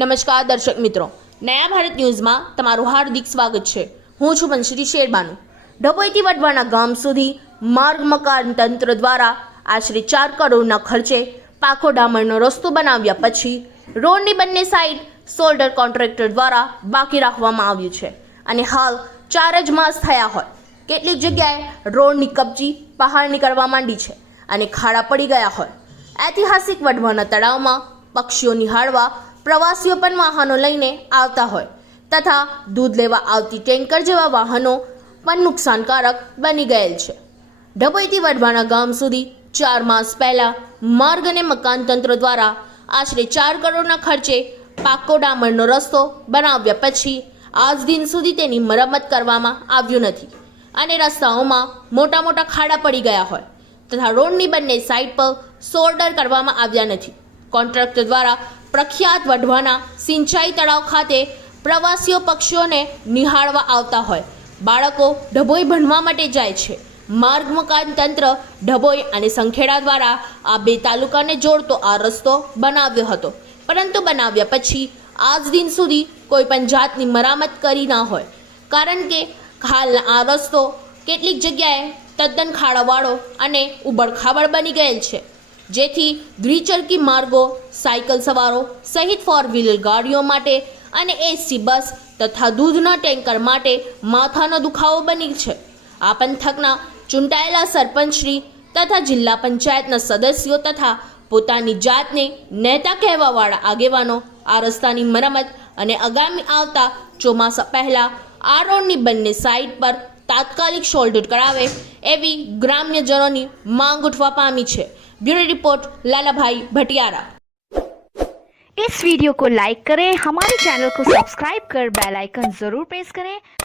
નમસ્કાર દર્શક મિત્રો, નયા ભારત ન્યૂઝમાં તમારું હાર્દિક સ્વાગત છે। હું છું બંશરી શેરબાનુ। ડભોઈથી વઢવાણા ગામ સુધી માર્ગ મકાન તંત્ર દ્વારા આશરે 4 કરોડના ખર્ચે પાકો ડામરનો રસ્તો બનાવ્યા પછી રોડની બંને સાઈડ શોલ્ડર કોન્ટ્રાક્ટર દ્વારા બાકી રાખવામાં આવ્યું છે અને હાલ 4 જ માસ થયા હોય કેટલીક જગ્યાએ રોડની કપચી બહાર નીકળવા માંડી છે અને ખાડા પડી ગયા હોય। ઐતિહાસિક વઢવાણા તળાવમાં પક્ષીઓ નિહાળવા પ્રવાસીઓ પણ વાહનો લઈને આવતા હોય તથા દૂધ લેવા આવતી ટેન્કર જેવા વાહનો પણ નુકસાનકારક બની ગયેલ છે। ડભોઈથી વઢવાણા ગામ સુધી 4 માસ પહેલા માર્ગ અને મકાન તંત્ર દ્વારા આશરે 4 કરોડના ખર્ચે પાકો ડામરનો રસ્તો બનાવ્યા પછી આજ દિન સુધી તેની મરમ્મત કરવામાં આવ્યું નથી અને રસ્તાઓમાં મોટા મોટા ખાડા પડી ગયા હોય તથા રોડની બંને સાઈડ પર શોલ્ડર કરવામાં આવ્યા નથી। કોન્ટ્રાક્ટર દ્વારા પ્રખ્યાત વઢવાણા સિંચાઈ તળાવ ખાતે પ્રવાસીઓ પક્ષીઓને નિહાળવા આવતા હોય બાળકો ડભોઈ ભણવા માટે જાય છે। માર્ગ મકાન તંત્ર ડભોઈ અને સંખેડા દ્વારા આ બે તાલુકાને જોડતો આ રસ્તો બનાવ્યો હતો, પરંતુ બનાવ્યા પછી આજ દિન સુધી કોઈ પણ જાતની મરામત કરી ના હોય કારણ કે હાલના આ રસ્તો કેટલીક જગ્યાએ તદ્દન ખાડાવાળો અને ઉબડખાબડ બની ગયેલ છે, જેથી દ્વિચરકી માર્ગો, સાયકલ સવારો સહિત 4 વ્હીલર ગાડીઓ માટે અને એસટી બસ તથા દૂધના ટેન્કર માટે માથાનો દુખાવો બની છે। આ પંથકના ચૂંટાયેલા સરપંચશ્રી તથા જિલ્લા પંચાયતના સદસ્યો તથા પોતાની જાતને નેતા કહેવાવાળા આગેવાનો આ રસ્તાની મરમ્મત અને આગામી આવતા ચોમાસા પહેલા આ રોડની બંને સાઈડ પર તાત્કાલિક શોલ્ડર કરાવે એવી ગ્રામ્યજનોની માંગ ઉઠવા પામી છે। ब्यूरो रिपोर्ट लाला भाई भटियारा। इस वीडियो को लाइक करें, हमारे चैनल को सब्सक्राइब कर बेल आइकन जरूर प्रेस करें।